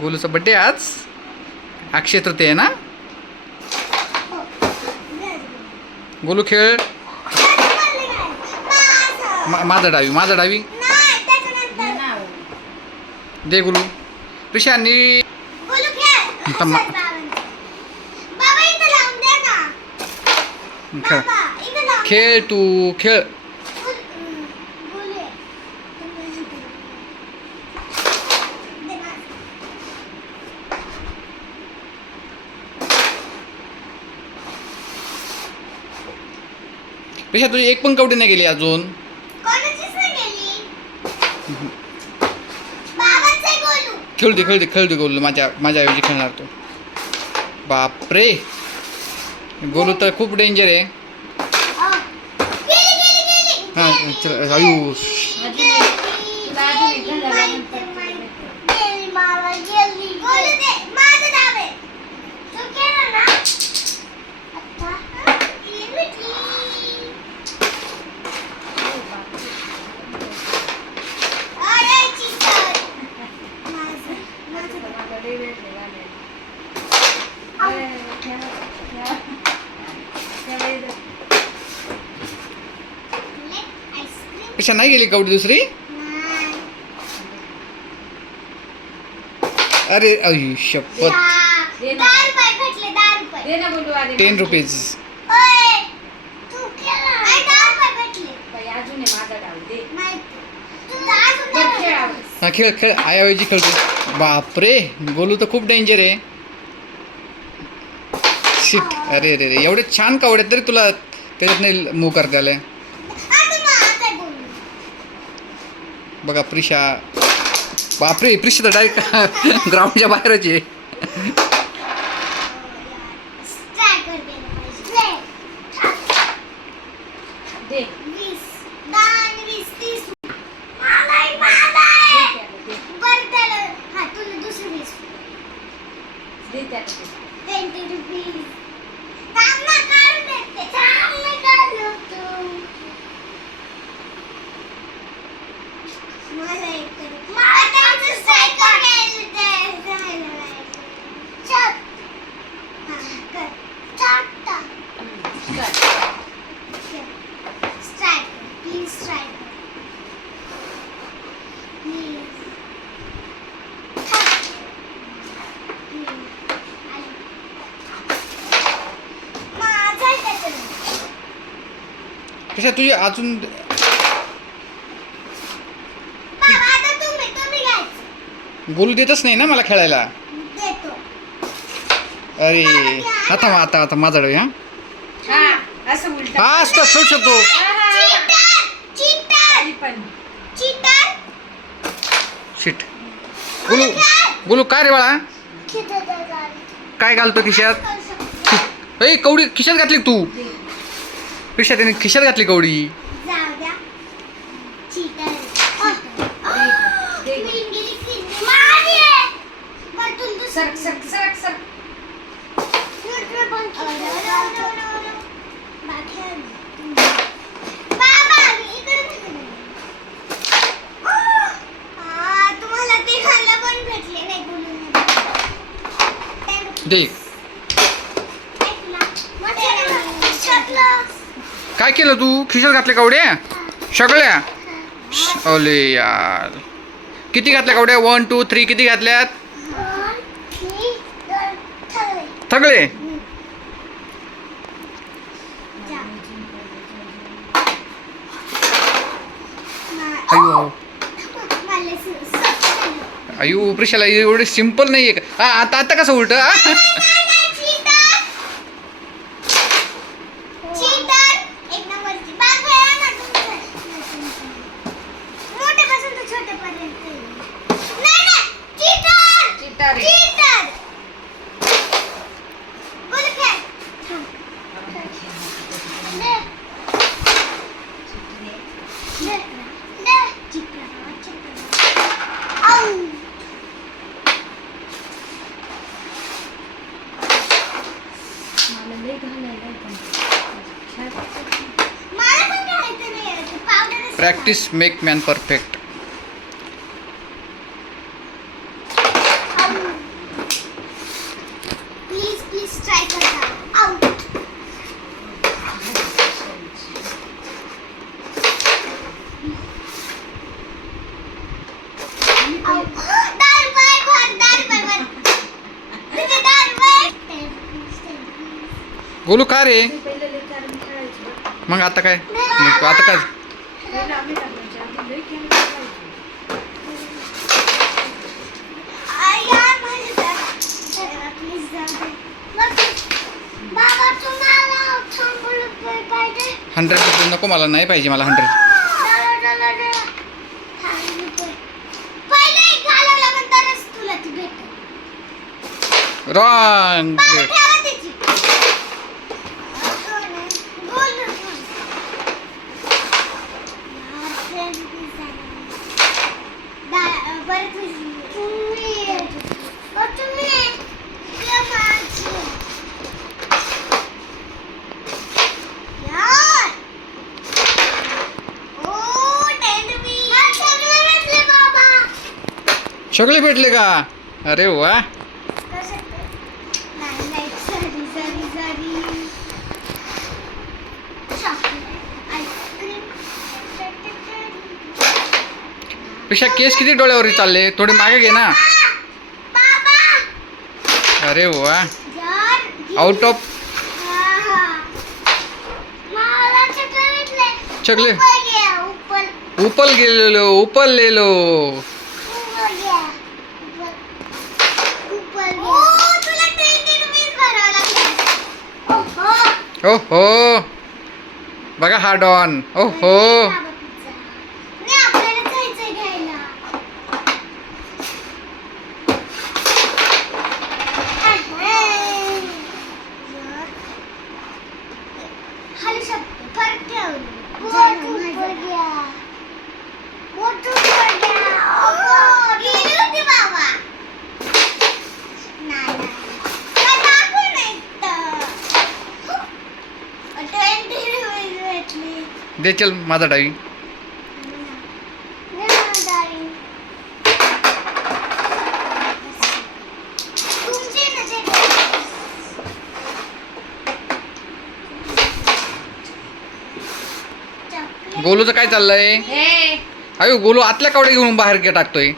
गोलूचा birthday आज अक्षय तृतीया आहे ना. गोलू खेळ. माझा डावी दे गोलू. प्रिशानी खेळ खेळ तू खेळ. प्रिशा तुझी एक पण कवडी नाही गेली अजून. खेळू दे गोलू. माझ्या ऐवजी खेळणार तू. बापरे गोलू तर खूप डेंजर आहे. हां चल आयुष. कशा नाही गेली कवडी दुसरी. अरे अय्यो शपथ. 10 रुपीज. हा खेळ आयाऐवजी खेळतो. बापरे गोलू तर खूप डेंजर आहे. शिट. अरे एवढे छान कवडे तरी तुला त्याच्यात नाही मूव करता आले. बघा प्रिशा. बापरे प्रिशा तर डायरेक्ट ग्राउंडच्या बाहेरच आहे. कशा तुझी अजून गोलू देतच नाही ना मला खेळायला. अरे आता माझा डावी. हा असं खेळू शकतो. शिट. गोलू काय रे बाळा. काय घालतो खिशात. ए कवडी खिशात घातली तू. प्रिशा त्याने खिशात घातली कवडी. दे. काय केलं तू. खिशात घातल्या कवड्या सगळ्या. ओले यार किती घातल्या कवड्या. 1 2 3 किती घातल्यात सगळे. अयो प्रिशाला एवढे सिंपल नाहीये का. आता कसं उलट. Practice make man perfect. Golu का रे? मग आता काय? मग आता काय? ₹100 नको मला, नाही पाहिजे मला 100. रॉंग. सगळे भेटले का? अरे वा. पेक्षा केस किती डोळ्यावर चालले? थोडे मागे घे ना. अरे वा. आउट ऑफ चकले. उपल गेलेलो, उपललेलो. ओहो, बघा हा डॉन. ओहो, दे चल माझा डावी. गोलूचं काय चाललंय? अयो गोलू आतल्या कवडे घेऊन बाहेर टाकतोय.